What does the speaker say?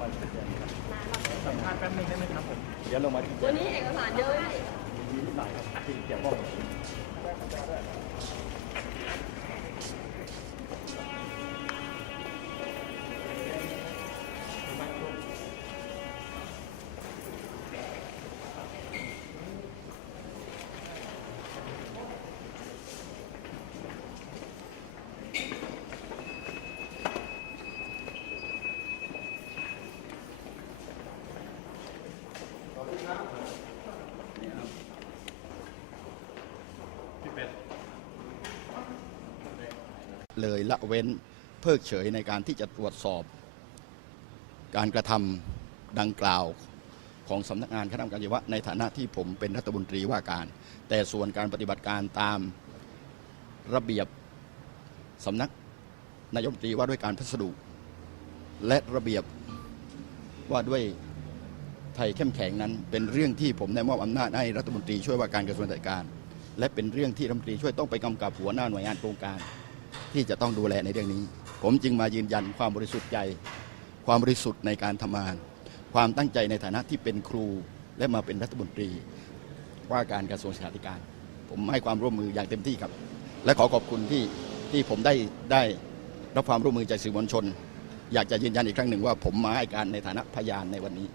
มาชี้แจงคับสัมภาษณ์แป๊บนึงได้ไหมครับผมเดี๋ยวลงมาที่วันนี้เอกสารเยอะมีนิดหน่อครับที่เกี่ยวข้อง เลยละเว้นเพิกเฉยในการที่จะตรวจสอบ การกระทำดังกล่าวของสำนักงานคณะกรรมการชีวะในฐานะที่ผมเป็นรัฐมนตรีว่าการ แต่ส่วนการปฏิบัติการตามระเบียบสำนักนายกรัฐมนตรีว่าด้วยการพัสดุ และระเบียบว่าด้วย ไทยเข้มแข็งนั้น เป็นเรื่องที่ผมได้มอบอำนาจให้รัฐมนตรีช่วยว่าการกระทรวงการ และเป็นเรื่องที่รัฐมนตรีช่วยต้องไปกำกับหัวหน้าหน่วยงานโครงการ ที่จะต้องดูแลในเรื่องนี้ ผมจึงมายืนยันความบริสุทธิ์ใจ ความบริสุทธิ์ในการทำงาน ความตั้งใจในฐานะที่เป็นครูและมาเป็นรัฐมนตรี ว่าการกระทรวงศึกษาธิการ ผมให้ความร่วมมืออย่างเต็มที่ครับ และขอขอบคุณที่ที่ผมได้ได้รับความร่วมมือจากสื่อมวลชน อยากจะยืนยันอีกครั้งหนึ่งว่าผมมาให้การในฐานะพยานในวันนี้